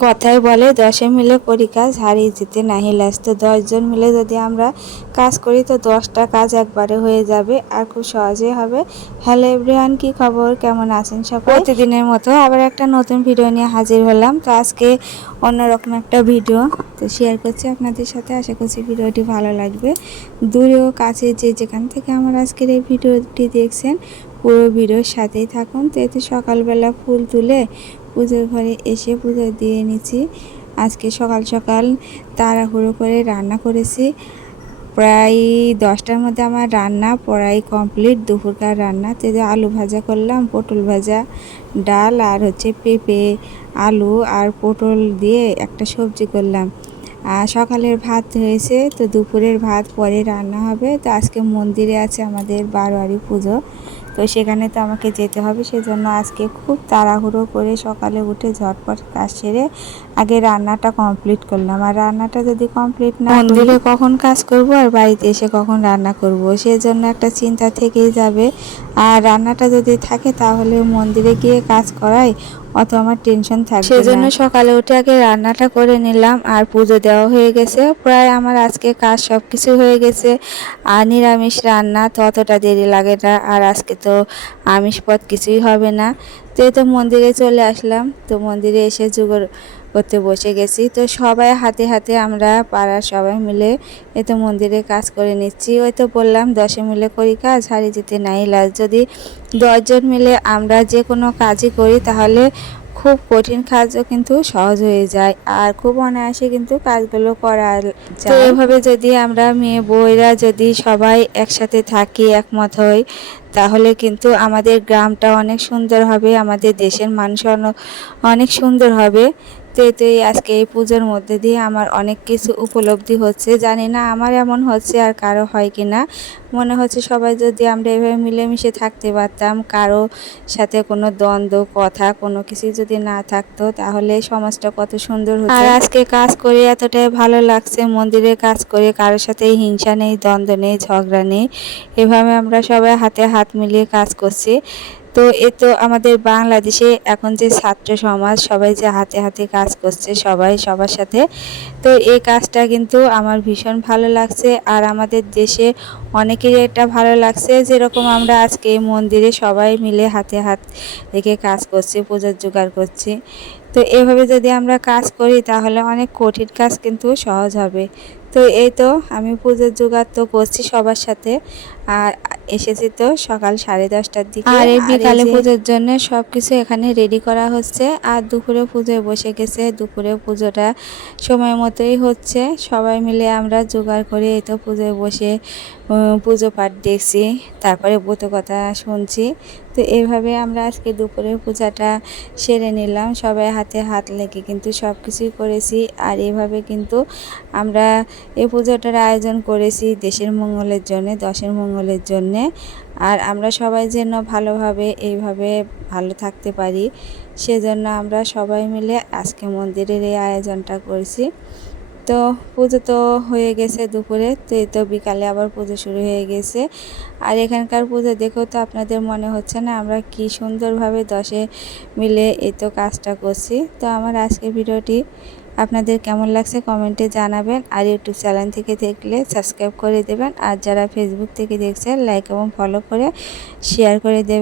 কথায় বলে, দশে মিলে করি কাজ, হারিয়ে যেতে নাহি লাজ। তো দশজন মিলে যদি আমরা কাজ করি, তো দশটা কাজ একবারে হয়ে যাবে, আর খুব সহজে হবে। হ্যালো এভরিওয়ান, কি খবর? কেমন আছেন সব প্রতিদিনের মতো আবার একটা নতুন ভিডিও নিয়ে হাজির হলাম। তো আজকে অন্যরকম একটা ভিডিও। তো শেয়ার করছি আপনাদের সাথে। আশা করছি ভিডিওটি ভালো লাগবে। দূরেও কাছে যে যেখান থেকে আমার আজকের এই ভিডিওটি দেখছেন, পুরো ভিডিওর সাথেই থাকুন। তো এতে সকালবেলা ফুল তুলে পুজোর ঘরে এসে পুজো দিয়ে নিচ্ছি আজকে সকাল সকাল তাড়াহুড়ো করে রান্না করেছি। প্রায় দশটার মধ্যে আমার রান্না প্রায় কমপ্লিট, দুপুরকার রান্না। তো আলু ভাজা করলাম, পটল ভাজা, ডাল আর হচ্ছে পেঁপে, আলু আর পটল দিয়ে একটা সবজি করলাম। আর সকালের ভাত হয়েছে, তো দুপুরের ভাত পরে রান্না হবে। তো আজকে মন্দিরে আছে আমাদের বারোয়ারি পুজো। তো সেখানে তো আমাকে যেতে হবে সেজন্য আজকে খুব তাড়াহুড়ো করে সকালে উঠে ঝটপট কাজ সেরে আগে রান্নাটা কমপ্লিট করলাম। আর রান্নাটা যদি কমপ্লিট না মন্দিরে কখন কাজ করব আর বাড়িতে এসে কখন রান্না করব? সেজন্য একটা চিন্তা থেকেই যাবে। আর রান্নাটা যদি থাকে তাহলে মন্দিরে গিয়ে কাজ করাই অত আমার টেনশন থাকবে সেজন্য সকালে উঠে আগে রান্নাটা করে নিলাম আর পুজো দেওয়া হয়ে গেছে। প্রায় আমার আজকে কাজ সব কিছু হয়ে গেছে। আর নিরামিষ রান্না তো অতটা দেরি লাগে না আর আজকে তো আমিষ পথ কিছুই হবে না। তো তো মন্দিরে চলে আসলাম। তো মন্দিরে এসে যুগর করতে বসে গেছি। তো সবাই হাতে হাতে আমরা পাড়ার সবাই মিলে এ তো মন্দিরে কাজ করে নিচ্ছি। ওই তো বললাম, দশে মিলে করি কাজ হারিয়ে যেতে নাই লাজ। যদি দশজন মিলে আমরা যে কোনো কাজই করি, তাহলে খুব কঠিন কাজও কিন্তু সহজ হয়ে যায় আর খুব অনায়াসে কিন্তু কাজগুলো করা যায়। তো এভাবে যদি আমরা মেয়ে বউয়েরা যদি সবাই একসাথে থাকি একমত হই তাহলে কিন্তু আমাদের গ্রামটা অনেক সুন্দর হবে আমাদের দেশের মানুষ অনেক সুন্দর হবে। তো এতেই আজকে এই পুজোর মধ্যে দিয়ে আমার অনেক কিছু উপলব্ধি হচ্ছে। জানি না আমার এমন হচ্ছে আর কারও হয় কি না মনে হচ্ছে সবাই যদি আমরা এভাবে মিলেমিশে থাকতে পারতাম, কারও সাথে কোনো দ্বন্দ্ব, কথা, কোনো কিছু যদি না থাকতো, তাহলে সমাজটা কত সুন্দর হতো। আর আজকে কাজ করে এতটাই ভালো লাগছে, মন্দিরে কাজ করে কারোর সাথে হিংসা নেই, দ্বন্দ্ব নেই, ঝগড়া নেই। এভাবে আমরা সবাই হাতে হাত মিলিয়ে কাজ করছি। তো এ তো আমাদের বাংলাদেশে এখন যে ছাত্র সমাজ, সবাই যে হাতে হাতে কাজ করছে, সবাই সবার সাথে। তো এই কাজটা কিন্তু আমার ভীষণ ভালো লাগছে। আর আমাদের দেশে অনেকেরই এটা ভালো লাগছে, যেরকম আমরা আজকে এই মন্দিরে সবাই মিলে হাতে হাত রেখে কাজ করছি, পুজোর জোগাড় করছি। তো এভাবে যদি আমরা কাজ করি, তাহলে অনেক কঠিন কাজ কিন্তু সহজ হবে। তো এই তো আমি পুজোর জোগাড় তো করছি সবার সাথে। আর এসেছি তো সকাল সাড়ে দশটার দিকে। আর এই বিকালে পুজোর জন্য সব কিছু এখানে রেডি করা হচ্ছে। আর দুপুরে পুজোয় বসে গেছে। দুপুরে পুজোটা সময় মতোই হচ্ছে। সবাই মিলে আমরা জোগাড় করে এই তো পুজোয় বসে পুজো পাঠ দেখছি। তারপরে ব্রত কথা শুনছি। তো এভাবে আমরা আজকে দুপুরের পূজাটা সেরে নিলাম। সবাই হাতে হাত লেগে কিন্তু সব কিছুই করেছি আর এভাবে কিন্তু আমরা এই পুজোটার আয়োজন করেছি দেশের মঙ্গলের জন্য, দশের মঙ্গলের জন্যে। আর আমরা সবাই যেন ভালোভাবে এইভাবে ভালো থাকতে পারি, সেজন্য আমরা সবাই মিলে আজকে মন্দিরের এই আয়োজনটা করছি। তো পুজো তো হয়ে গেছে দুপুরে, তো এই তো বিকালে আবার পুজো শুরু হয়ে গেছে। আর এখানকার পুজো দেখেও তো আপনাদের মনে হচ্ছে না, আমরা কি সুন্দরভাবে দশে মিলে এই তো কাজটা করছি। তো আমার আজকে ভিডিওটি আপনাদের কেমন লাগছে কমেন্টে জানাবেন, আর ইউটিউব চ্যানেল থেকে দেখলে সাবস্ক্রাইব করে দেবেন, আর যারা ফেসবুক থেকে দেখছেন লাইক এবং ফলো করে শেয়ার করে দেবেন।